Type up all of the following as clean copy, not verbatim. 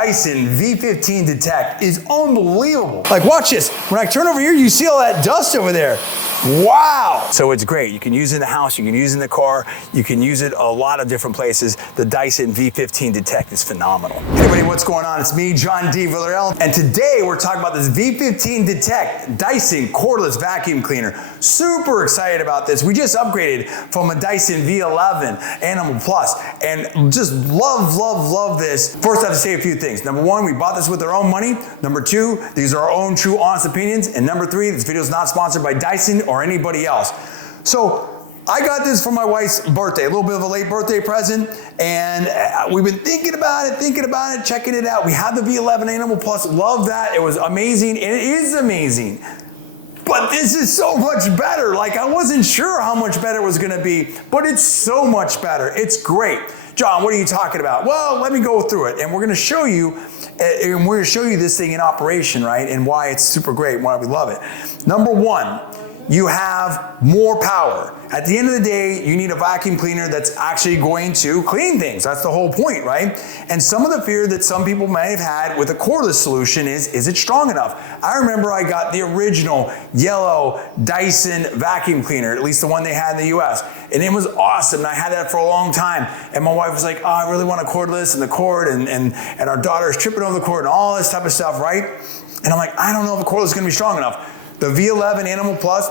Dyson V15 Detect is unbelievable. Like, watch this. When I turn over here, you see all that dust over there. Wow. So it's great. You can use it in the house, you can use it in the car, you can use it a lot of different places. The Dyson V15 Detect is phenomenal. Hey everybody, what's going on? It's me, John D. Villarreal, and today we're talking about this V15 Detect Dyson cordless vacuum cleaner. Super excited about this. We just upgraded from a Dyson V11 Animal Plus, and just love this. First, I have to say a few things. Number one, we bought this with our own money. Number two, these are our own true, honest opinions. And number three, this video is not sponsored by Dyson or anybody else. So I got this for my wife's birthday, a little bit of a late birthday present, and we've been thinking about it, checking it out. We have the V11 Animal Plus, love that. It was amazing, and it is amazing. But this is so much better. Like, I wasn't sure how much better it was gonna be, but it's so much better. It's great. John, what are you talking about? Well, let me go through it, and we're gonna show you this thing in operation, right? And why it's super great, and why we love it. Number one, you have more power. At the end of the day, you need a vacuum cleaner that's actually going to clean things. That's the whole point, right? And some of the fear that some people may have had with a cordless solution is it strong enough? I remember I got the original yellow Dyson vacuum cleaner, at least the one they had in the US. And it was awesome, and I had that for a long time. And my wife was like, oh, I really want a cordless, and the cord, and our daughter's tripping over the cord, and all this type of stuff, right? And I'm like, I don't know if a cordless is gonna be strong enough. The V11 Animal Plus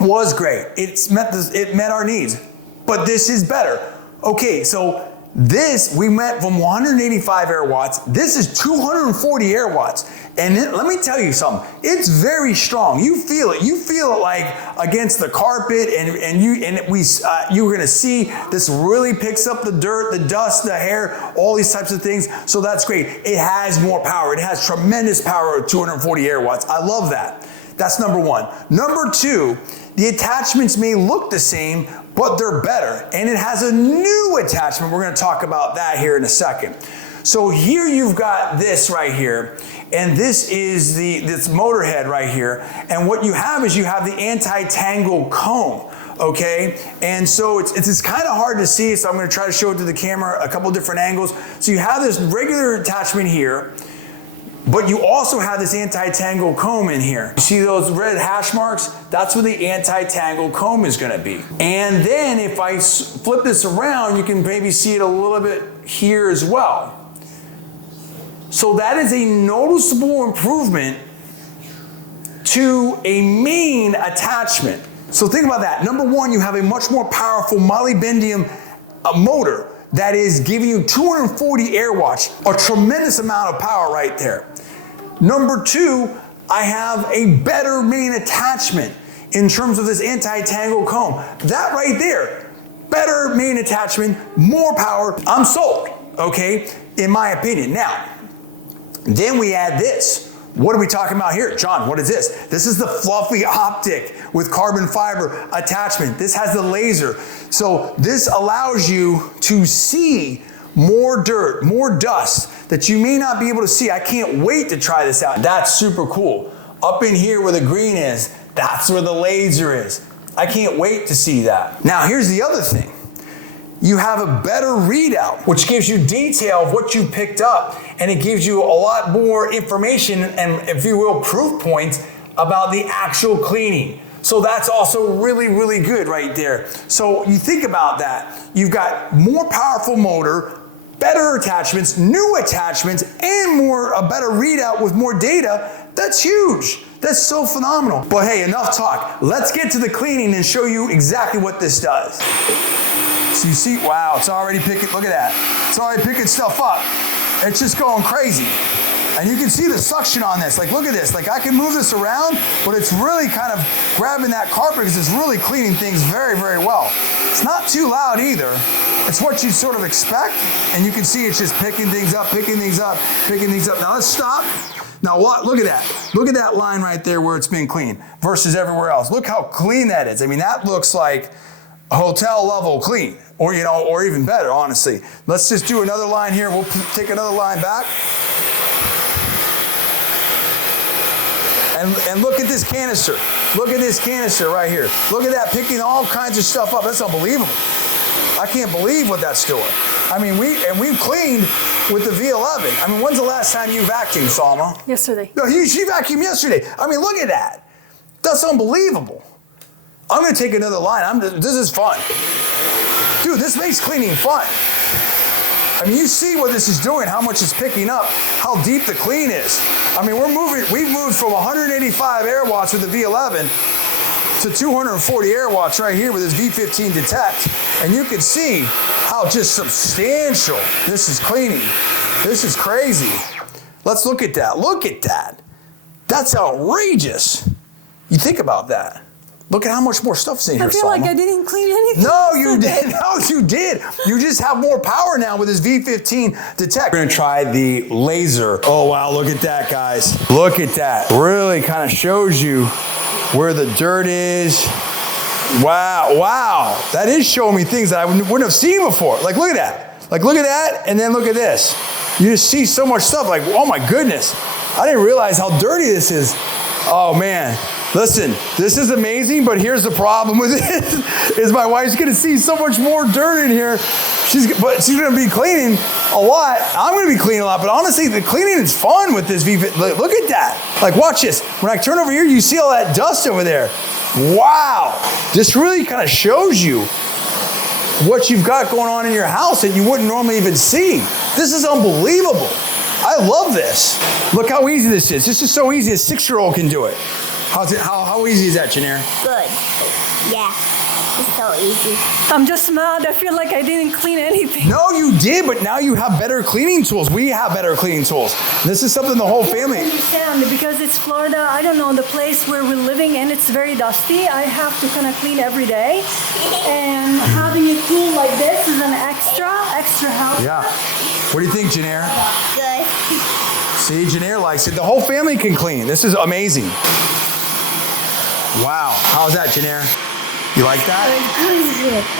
was great. It met our needs, but this is better. Okay, so this, we went from 185 air watts. This is 240 air watts. And let me tell you something, it's very strong. You feel it. You feel it like against the carpet, and you're gonna see this really picks up the dirt, the dust, the hair, all these types of things. So that's great. It has more power. It has tremendous power at 240 air watts. I love that. That's number one. Number two, the attachments may look the same, but they're better. And it has a new attachment. We're gonna talk about that here in a second. So here you've got this right here, and this is this motor head right here. And what you have is you have the anti-tangle comb, okay? And so it's kind of hard to see, so I'm gonna try to show it to the camera a couple different angles. So you have this regular attachment here, but you also have this anti-tangle comb in here. You see those red hash marks? That's where the anti-tangle comb is gonna be. And then if I flip this around, you can maybe see it a little bit here as well. So that is a noticeable improvement to a main attachment. So think about that. Number one, you have a much more powerful molybdenum motor that is giving you 240 air watts, a tremendous amount of power right there. Number two, I have a better main attachment in terms of this anti-tangle comb. That right there, better main attachment, more power. I'm sold, okay, in my opinion. Now, then we add this. What are we talking about here? John, what is this? This is the fluffy optic with carbon fiber attachment. This has the laser. So this allows you to see more dirt, more dust that you may not be able to see. I can't wait to try this out. That's super cool. Up in here where the green is, that's where the laser is. I can't wait to see that. Now here's the other thing. You have a better readout, which gives you detail of what you picked up, and it gives you a lot more information and, if you will, proof points about the actual cleaning. So that's also really, really good right there. So you think about that. You've got more powerful motor, better attachments, new attachments, and a better readout with more data. That's huge. That's so phenomenal. But hey, enough talk. Let's get to the cleaning and show you exactly what this does. So you see, wow, it's already picking, look at that. It's already picking stuff up. It's just going crazy. And you can see the suction on this. Like, look at this. Like, I can move this around, but it's really kind of grabbing that carpet because it's really cleaning things very, very well. It's not too loud either. It's what you sort of expect. And you can see it's just picking things up, picking things up, picking things up. Now let's stop. Now what? Look at that. Look at that line right there where it's been cleaned versus everywhere else. Look how clean that is. I mean, that looks like a hotel level clean, or or even better, honestly. Let's just do another line here. We'll take another line back. And look at this canister. Look at this canister right here. Look at that, picking all kinds of stuff up. That's unbelievable. I can't believe what that's doing. I mean, we've cleaned with the V11. I mean, when's the last time you vacuumed, Salma? Yesterday. No, she vacuumed yesterday. I mean, look at that. That's unbelievable. I'm gonna take another line. This is fun. Dude, this makes cleaning fun. I mean, you see what this is doing, how much it's picking up, how deep the clean is. I mean, we've moved from 185 air watts with the V11 to 240 air watts right here with this V15 Detect. And you can see how just substantial this is cleaning. This is crazy. Let's look at that. Look at that. That's outrageous. You think about that. Look at how much more stuff's in here, I feel Salma. like I didn't clean anything. No, you did. No, you did. You just have more power now with this V15 Detect. We're gonna try the laser. Oh, wow, look at that, guys. Look at that. Really kind of shows you where the dirt is. Wow, wow. That is showing me things that I wouldn't have seen before. Like, look at that. Like, look at that, and then look at this. You just see so much stuff, like, oh my goodness. I didn't realize how dirty this is. Oh, man. Listen, this is amazing, but here's the problem with it, is my wife's gonna see so much more dirt in here. She's gonna be cleaning a lot. I'm gonna be cleaning a lot, but honestly, the cleaning is fun with this V15. Look at that. Like, watch this. When I turn over here, you see all that dust over there. Wow. This really kind of shows you what you've got going on in your house that you wouldn't normally even see. This is unbelievable. I love this. Look how easy this is. This is so easy, a 6-year-old can do it. How easy is that, Janair? Good. Yeah, it's so easy. I'm just mad. I feel like I didn't clean anything. No, you did, but now you have better cleaning tools. We have better cleaning tools. This is something the whole family... I understand, because it's Florida, I don't know, the place where we're living, and it's very dusty. I have to kind of clean every day. And having a tool like this is an extra help. Yeah. What do you think, Janair? Good. See, Janair likes it. The whole family can clean. This is amazing. Wow. How's that, Janair? You like that?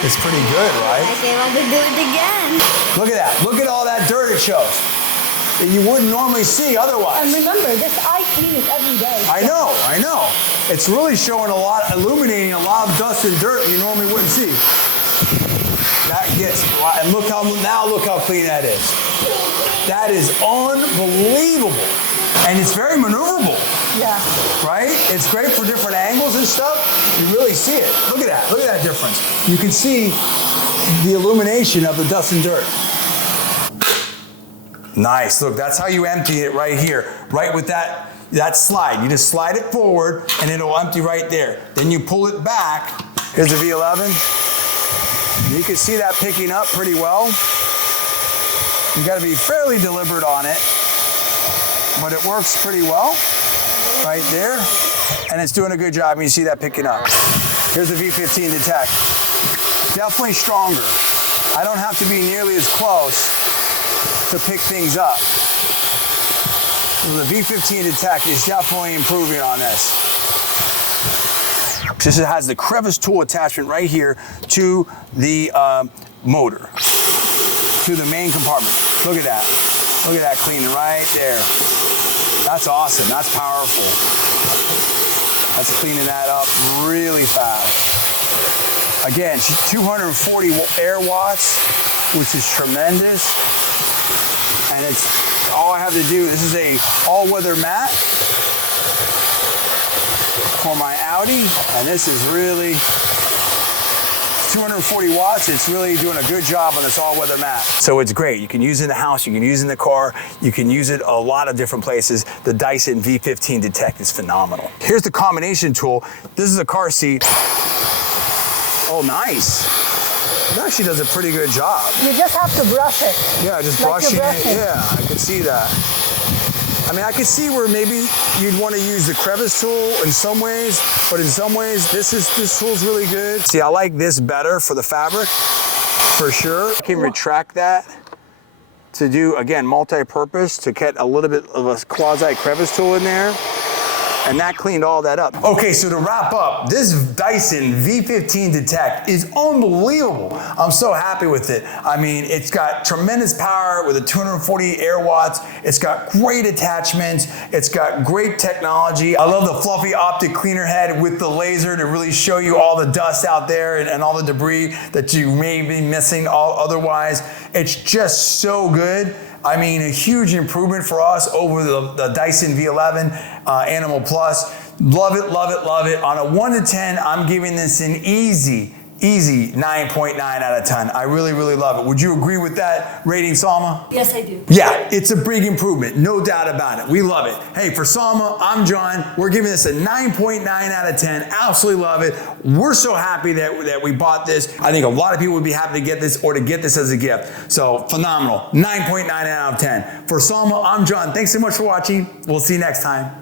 It's pretty good, right? I think I want to do it again. Look at that. Look at all that dirt it shows that you wouldn't normally see otherwise. And remember, I clean it every day. I know. It's really showing a lot, illuminating a lot of dust and dirt you normally wouldn't see. That gets, and look how clean that is. That is unbelievable. And it's very maneuverable. Yeah. Right? It's great for different angles and stuff. You really see it. Look at that. Look at that difference. You can see the illumination of the dust and dirt. Nice. Look, that's how you empty it right here. Right with that slide. You just slide it forward and it'll empty right there. Then you pull it back. Here's the V11. You can see that picking up pretty well. You got to be fairly deliberate on it, but it works pretty well right there, and it's doing a good job. And you see that picking up. Here's the V15 Detect. Definitely stronger. I don't have to be nearly as close to pick things up. So the V15 Detect is definitely improving on this. This has the crevice tool attachment right here to the motor, to the main compartment. Look at that. Look at that cleaning right there. That's awesome. That's powerful. That's cleaning that up really fast. Again, 240 air watts, which is tremendous. And it's all I have to do. This is a all-weather mat for my Audi, and this is really 240 watts. It's really doing a good job on this all-weather mat. So it's great. You can use it in the house, you can use it in the car, you can use it a lot of different places. The Dyson V15 Detect is phenomenal. Here's the combination tool. This is a car seat. Oh, nice. It actually does a pretty good job. You just have to brush it. Yeah, just like brushing it. brushing. Yeah, I could see that. I mean, I could see where maybe you'd want to use the crevice tool in some ways, but in some ways, this tool's really good. See, I like this better for the fabric, for sure. I can retract that to do, again, multi-purpose, to get a little bit of a quasi crevice tool in there. And that cleaned all that up. Okay, so to wrap up, this Dyson V15 Detect is unbelievable. I'm so happy with it. I mean, it's got tremendous power with a 240 air watts. It's got great attachments. It's got great technology. I love the fluffy optic cleaner head with the laser to really show you all the dust out there and all the debris that you may be missing otherwise. It's just so good. I mean, a huge improvement for us over the Dyson V11 Animal Plus. Love it, love it, love it. On a 1 to 10, I'm giving this an easy 9.9 out of 10. I really, really love it. Would you agree with that rating, Salma? Yes, I do. Yeah, it's a big improvement, no doubt about it. We love it. Hey, for Salma, I'm John. We're giving this a 9.9 out of 10. Absolutely love it. We're so happy that we bought this. I think a lot of people would be happy to get this or to get this as a gift. So phenomenal. 9.9 out of 10. For Salma, I'm John. Thanks so much for watching. We'll see you next time.